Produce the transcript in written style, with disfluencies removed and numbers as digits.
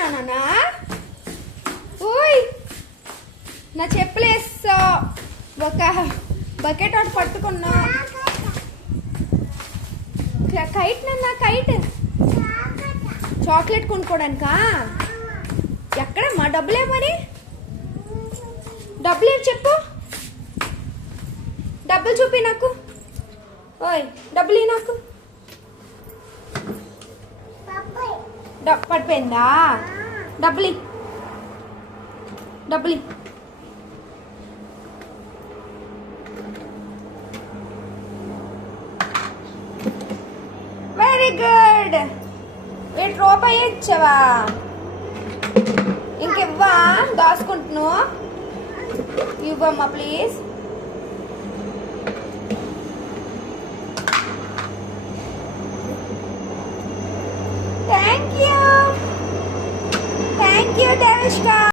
నానా ఓయ్ నా చెప్పులేస్తా ఒక బకెట్ ఒకటి పట్టుకున్నా. కైట్ నాన్న కైట్ చాక్లెట్ కొనుక్కోడానికా? ఎక్కడమ్మా డబ్బులే మరి? డబ్బులు ఏమి చెప్పు, డబ్బులు చూపి నాకు. ఓయ్ డబ్బులు నాకు. పడిపోయిందా? డబ్బులు డబ్బులు వెరీ గుడ్. రూపాయి ఇచ్చావా? ఇంకివ్వా? దాచుకుంటున్నావు, ఇవ్వమ్మా ప్లీజ్. Thank you దేవిష్క.